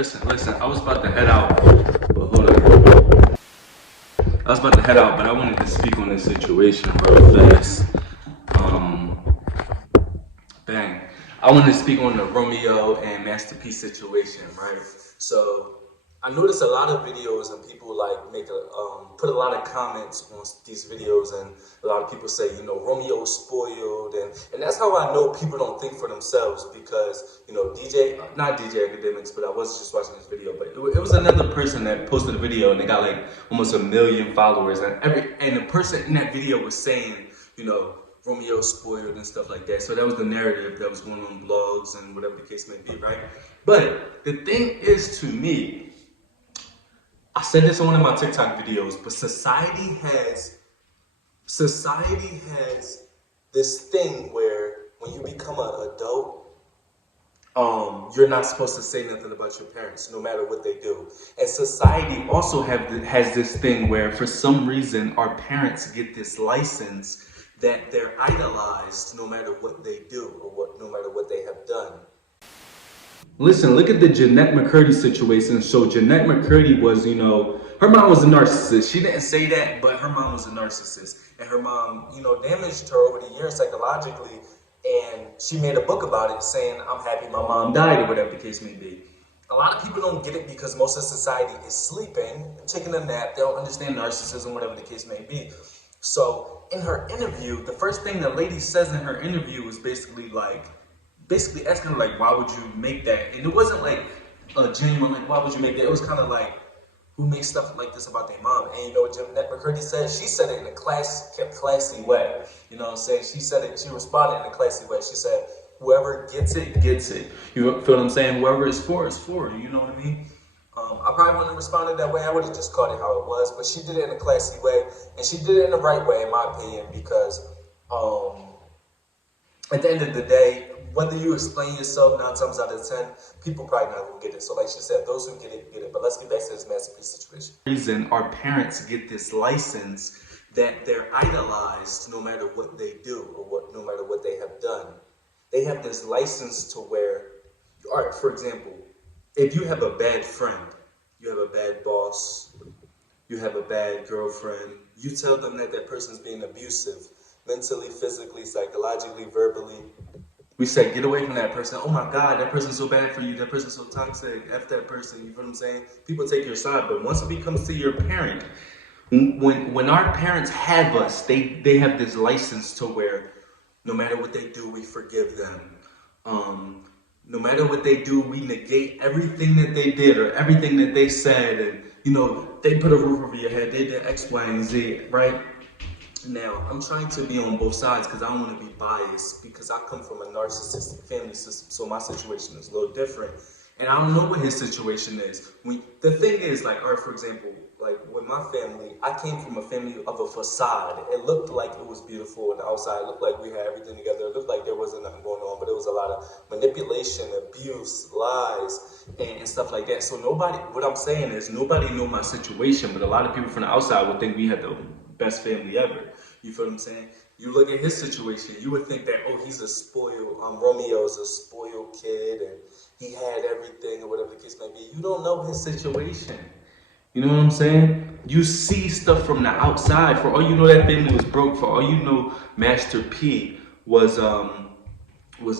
Listen. I was about to head out, but hold on. I was about to head out, but I wanted to speak on this situation real fast. Um, Bang. I wanted to speak on the Romeo and Master P situation, right? So I noticed a lot of videos and people like put a lot of comments on these videos, and a lot of people say, Romeo is spoiled, and that's how I know people don't think for themselves, because not DJ Academics, but I was just watching this video, but it was another person that posted a video and they got like almost 1 million followers, and the person in that video was saying, Romeo spoiled and stuff like that. So that was the narrative that was going on blogs and whatever the case may be, right? But the thing is, to me, I said this on one of my TikTok videos, but society has this thing where when you become an adult, you're not supposed to say nothing about your parents, no matter what they do. And society also has this thing where, for some reason, our parents get this license that they're idolized no matter what they do or no matter what they have done. Listen, look at the Jeanette McCurdy situation. So Jeanette McCurdy was, her mom was a narcissist. She didn't say that, but her mom was a narcissist. And her mom, damaged her over the years psychologically. And she made a book about it saying, I'm happy my mom died, or whatever the case may be. A lot of people don't get it because most of society is sleeping, taking a nap. They don't understand narcissism, whatever the case may be. So in her interview, the first thing the lady says in her interview was basically asking her, like, why would you make that? And it wasn't like a genuine, like, why would you make that? It was kind of like, who makes stuff like this about their mom? And you know what Jeanette McCurdy said? She said it in a classy way. You know what I'm saying? She responded in a classy way. She said, whoever gets it, gets it. You feel what I'm saying? Whoever it's for, you know what I mean? I probably wouldn't have responded that way. I would have just called it how it was. But she did it in a classy way. And she did it in the right way, in my opinion, because at the end of the day, whether you explain yourself 9 times out of 10, people probably not gonna get it. So like she said, those who get it, get it. But let's get back to this masterpiece situation. Reason our parents get this license that they're idolized no matter what they do or no matter what they have done. They have this license to where, all right, for example, if you have a bad friend, you have a bad boss, you have a bad girlfriend, you tell them that person's being abusive, mentally, physically, psychologically, verbally. We say, get away from that person. Oh my God, that person's so bad for you. That person's so toxic. F that person. You feel what I'm saying? People take your side. But once it becomes to your parent, when our parents have us, they have this license to where no matter what they do, we forgive them. No matter what they do, we negate everything that they did or everything that they said. And, they put a roof over your head. They did X, Y, and Z, right? Now, I'm trying to be on both sides because I don't want to be biased, because I come from a narcissistic family system, so my situation is a little different. And I don't know what his situation is. The thing is, like, or for example, like with my family, I came from a family of a facade. It looked like it was beautiful on the outside. It looked like we had everything together. It looked like there wasn't nothing going on, but there was a lot of manipulation, abuse, lies, and stuff like that. So what I'm saying is nobody knew my situation, but a lot of people from the outside would think we had the best family ever. You feel what I'm saying? You look at his situation, you would think that, he's a spoiled, Romeo's a spoiled kid and he had everything or whatever the case may be. You don't know his situation. You know what I'm saying? You see stuff from the outside. For all you know, that family was broke. For all you know, Master P was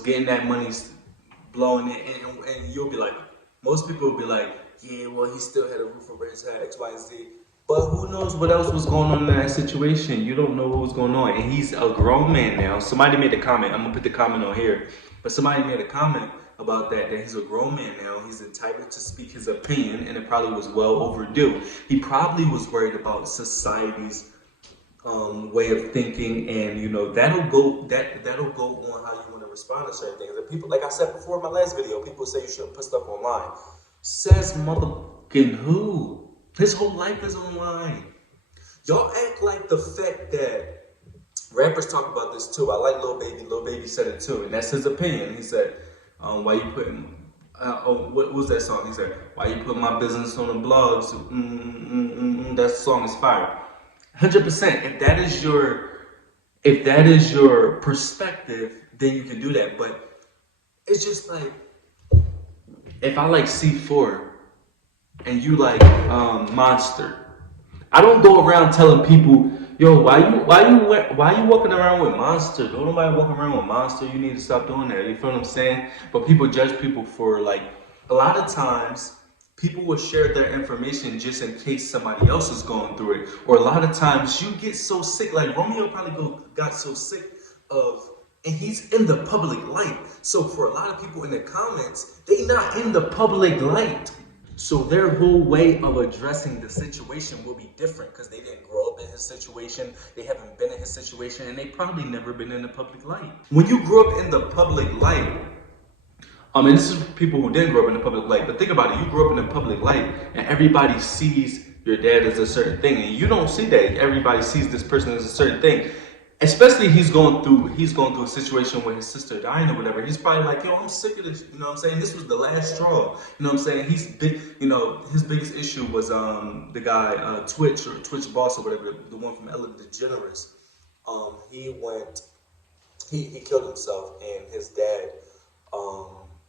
getting that money, blowing it, and you'll be like, most people will be like, yeah, well, he still had a roof over his head, X, Y, and Z. But who knows what else was going on in that situation? You don't know what was going on. And he's a grown man now. Somebody made a comment. I'm going to put the comment on here. But somebody made a comment about that he's a grown man now. He's entitled to speak his opinion, and it probably was well overdue. He probably was worried about society's way of thinking, and that'll go on how you want to respond to certain things. And people, like I said before in my last video, people say you shouldn't put stuff online. Says motherfucking who? His whole life is online. Y'all act like the fact that rappers talk about this too. I like Lil Baby. Lil Baby said it too, and that's his opinion. He said, "Why you putting? What was that song?" He said, "Why you put my business on the blogs? That song is fire." 100%. If that is your perspective, then you can do that. But it's just like, if I like C4, and you like Monster. I don't go around telling people, yo, why you walking around with Monster? Don't nobody walking around with Monster. You need to stop doing that. You feel what I'm saying? But people judge people for like a lot of times people will share their information just in case somebody else is going through it. Or a lot of times you get so sick, like Romeo probably got so sick of, and he's in the public light. So for a lot of people in the comments, they not in the public light. So their whole way of addressing the situation will be different because they didn't grow up in his situation, they haven't been in his situation, and they probably never been in the public light. When you grew up in the public light, and this is people who didn't grow up in the public light, but think about it, you grew up in the public light and everybody sees your dad as a certain thing, and you don't see that. Everybody sees this person as a certain thing. Especially he's going through a situation with his sister dying or whatever. He's probably like, yo, I'm sick of this. You know what I'm saying? This was the last straw. You know what I'm saying? He's big. You know, his biggest issue was the guy Twitch boss or whatever, the one from Ellen DeGeneres. He killed himself, and his dad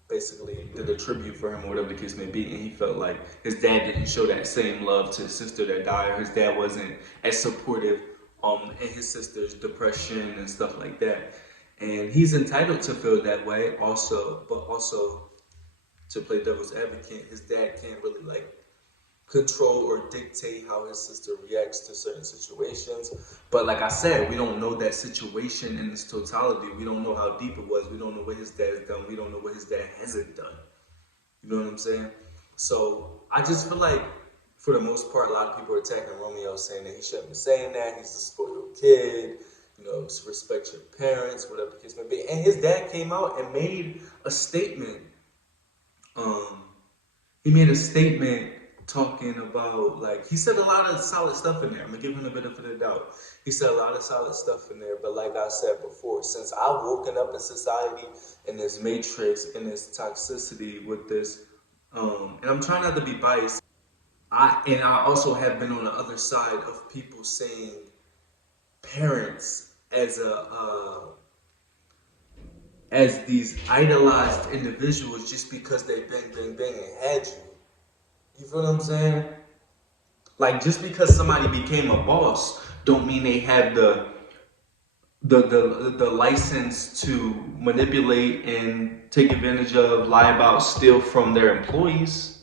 basically did a tribute for him or whatever the case may be, and he felt like his dad didn't show that same love to his sister that died, or his dad wasn't as supportive in his sister's depression and stuff like that. And he's entitled to feel that way also, but also to play devil's advocate, his dad can't really like control or dictate how his sister reacts to certain situations. But like I said, we don't know that situation in its totality. We don't know how deep it was. We don't know what his dad's done. We don't know what his dad hasn't done. You know what I'm saying? So I just feel like, for the most part, a lot of people are attacking Romeo, saying that he shouldn't be saying that. He's a spoiled kid. You know, respect your parents, whatever the case may be. And his dad came out and made a statement. He made a statement talking about, like, he said a lot of solid stuff in there. I'm gonna give him a benefit of the doubt. He said a lot of solid stuff in there, but like I said before, since I've woken up in society, in this matrix, in this toxicity with this, and I'm trying not to be biased, I also have been on the other side of people saying parents as these idolized individuals just because they bang and had you. You feel what I'm saying? Like, just because somebody became a boss don't mean they have the license to manipulate and take advantage of, lie about, steal from their employees.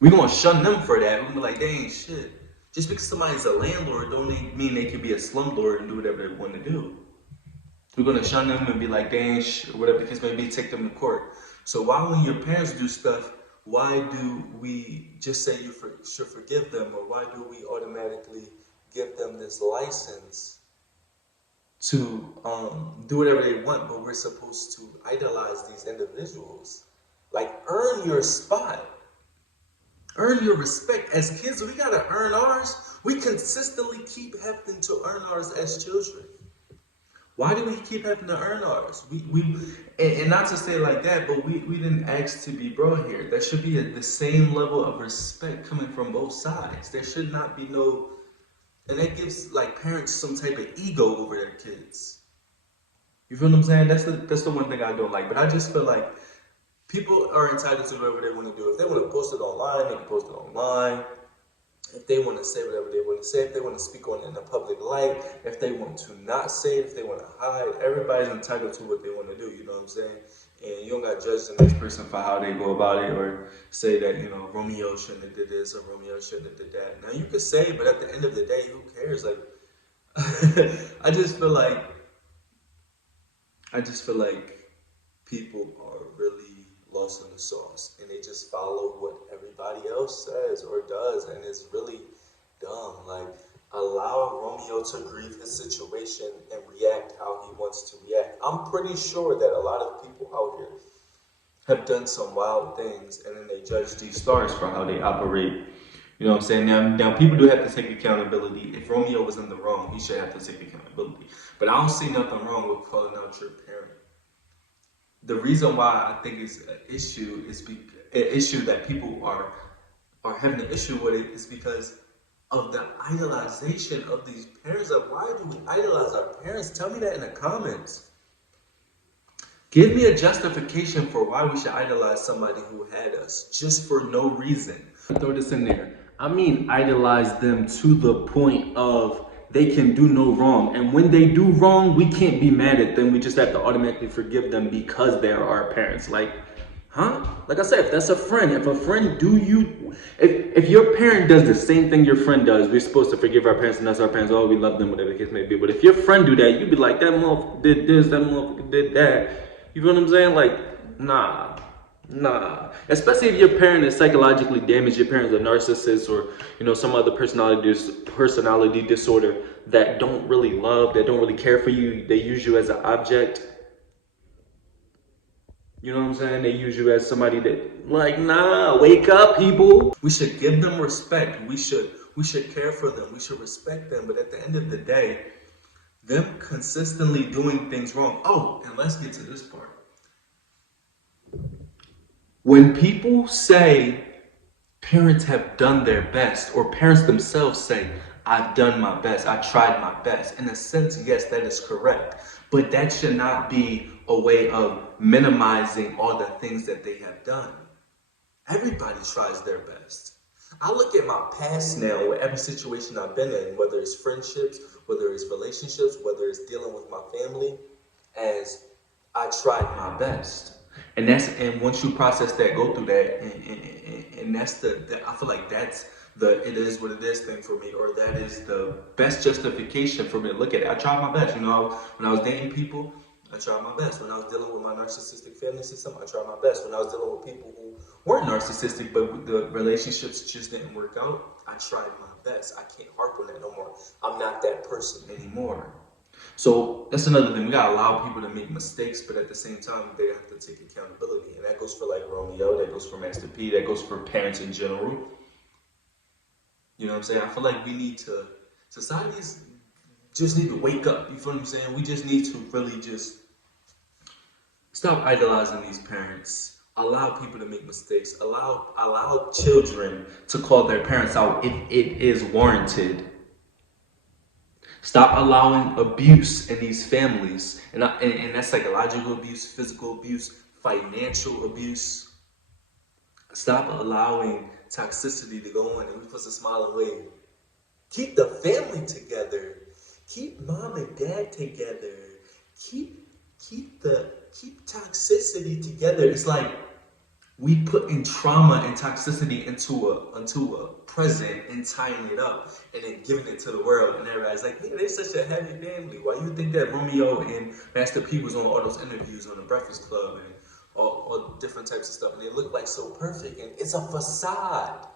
We're gonna shun them for that. We're gonna be like, they ain't shit. Just because somebody's a landlord don't mean they can be a slumlord and do whatever they want to do. We're gonna shun them and be like, they ain't shit, whatever the case may be, take them to court. So why, when your parents do stuff, why do we just say you should forgive them, or why do we automatically give them this license to do whatever they want, but we're supposed to idolize these individuals? Like, earn your spot. Earn your respect. As kids, we gotta earn ours. We consistently keep having to earn ours as children. Why do we keep having to earn ours? And not to say it like that, but we didn't ask to be brought here. There should be the same level of respect coming from both sides. There should not be no, and that gives like parents some type of ego over their kids. You feel what I'm saying? That's the one thing I don't like. But I just feel like people are entitled to whatever they want to do. If they want to post it online, they can post it online. If they want to say whatever they want to say, if they want to speak on it in the public light, if they want to not say it, if they want to hide, everybody's entitled to what they want to do, you know what I'm saying? And you don't got to judge the next person for how they go about it, or say that, you know, Romeo shouldn't have did this or Romeo shouldn't have did that. Now, you could say it, but at the end of the day, who cares? Like, I just feel like people are really lost in the sauce, and they just follow what everybody else says or does, and it's really dumb. Like, allow Romeo to grieve his situation and react how he wants to react. I'm pretty sure that a lot of people out here have done some wild things, and then they judge these stars for how they operate. You know what I'm saying? Now people do have to take accountability. If Romeo was in the wrong, he should have to take accountability. But I don't see nothing wrong with calling out your parent. The reason why I think it's an issue is an issue that people are having an issue with it is because of the idolization of these parents. Like, why do we idolize our parents? Tell me that in the comments. Give me a justification for why we should idolize somebody who had us, just for no reason. Throw this in there. I mean, idolize them to the point of they can do no wrong. And when they do wrong, we can't be mad at them. We just have to automatically forgive them because they're our parents. Like, huh? Like I said, if that's a friend, if a friend if your parent does the same thing your friend does, we're supposed to forgive our parents and that's our parents. Oh, we love them, whatever the case may be. But if your friend do that, you'd be like, that motherfucker did this, that motherfucker did that. You know what I'm saying? Like, nah. Nah, especially if your parent is psychologically damaged, your parent's a narcissist or some other personality disorder that don't really love, that don't really care for you. They use you as an object. You know what I'm saying? They use you as somebody that nah, wake up, people. We should give them respect. We should care for them. We should respect them. But at the end of the day, them consistently doing things wrong. Oh, and let's get to this part. When people say parents have done their best, or parents themselves say, I've done my best, I tried my best, in a sense, yes, that is correct. But that should not be a way of minimizing all the things that they have done. Everybody tries their best. I look at my past now with every situation I've been in, whether it's friendships, whether it's relationships, whether it's dealing with my family, as I tried my best. And once you process that, go through that, and that's I feel like that's the it is what it is thing for me, or that is the best justification for me to look at it. I tried my best, when I was dating people, I tried my best. When I was dealing with my narcissistic family system, I tried my best. When I was dealing with people who weren't narcissistic, but the relationships just didn't work out, I tried my best. I can't harp on that no more. I'm not that person anymore. So that's another thing. We gotta allow people to make mistakes, but at the same time, they have to take accountability. And that goes for like Romeo, that goes for Master P, that goes for parents in general. You know what I'm saying? I feel like societies just need to wake up. You feel what I'm saying? We just need to really just stop idolizing these parents. Allow people to make mistakes. Allow children to call their parents out if it is warranted. Stop allowing abuse in these families, and that's psychological abuse, physical abuse, financial abuse. Stop allowing toxicity to go on, and we put a smile and wave. Keep the family together. Keep mom and dad together. Keep toxicity together. It's like we putting trauma and toxicity into a present and tying it up and then giving it to the world, and everybody's like, hey, they're such a happy family. Why you think that Romeo and Master P was on all those interviews on the Breakfast Club and all different types of stuff, and they look like so perfect, and it's a facade.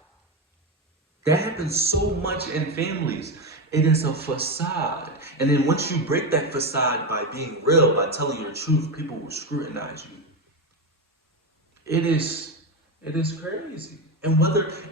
That happens so much in families. It is a facade. And then once you break that facade by being real, by telling your truth, people will scrutinize you. It is crazy. And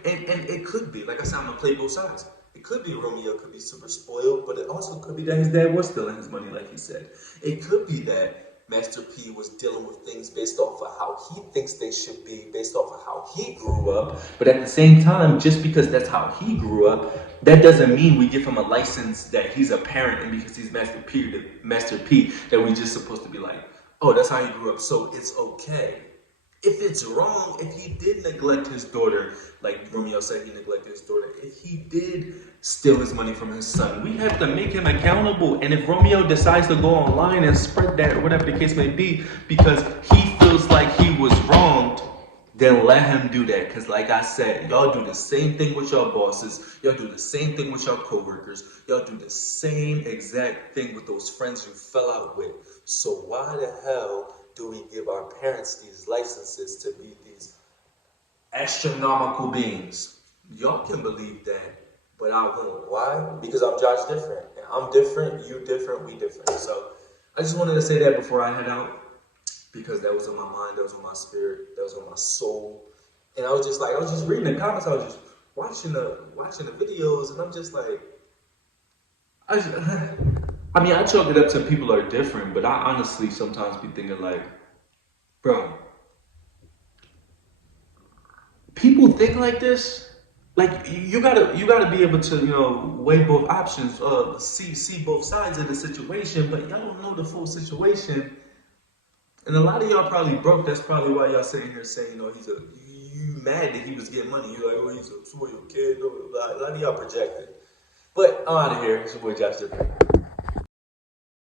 it could be, like I said, I'm gonna play both sides. It could be Romeo could be super spoiled, but it also could be that his dad was stealing his money, like he said. It could be that Master P was dealing with things based off of how he thinks they should be, based off of how he grew up. But at the same time, just because that's how he grew up, that doesn't mean we give him a license that he's a parent, and because he's Master P, that we just supposed to be like, oh, that's how he grew up, so it's okay. If it's wrong, if he did neglect his daughter, like Romeo said he neglected his daughter, if he did steal his money from his son, we have to make him accountable. And if Romeo decides to go online and spread that, or whatever the case may be, because he feels like he was wronged, then let him do that. Because like I said, y'all do the same thing with your bosses. Y'all do the same thing with your coworkers. Y'all do the same exact thing with those friends you fell out with. So why the hell do we give our parents these licenses to be these astronomical beings? Y'all can believe that, but I won't. Why? Because I'm Joshdifferent. And I'm different, you different, we different. So I just wanted to say that before I head out, because that was on my mind, that was on my spirit, that was on my soul. And I was just reading the comments, I was just watching the videos, and I'm just like, I chalk it up to people are different, but I honestly sometimes be thinking like, bro, people think like this. Like you gotta be able to weigh both options, see both sides of the situation, but y'all don't know the full situation. And a lot of y'all probably broke. That's probably why y'all sitting here saying, mad that he was getting money. You're like, oh, he's a spoiled kid. Blah, blah, blah. A lot of y'all projected. But I'm out of here. It's your boy Josh Different.